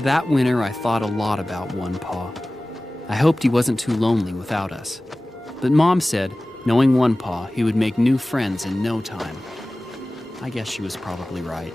That winter, I thought a lot about One Paw. I hoped he wasn't too lonely without us. But Mom said, knowing One Paw, he would make new friends in no time. I guess she was probably right.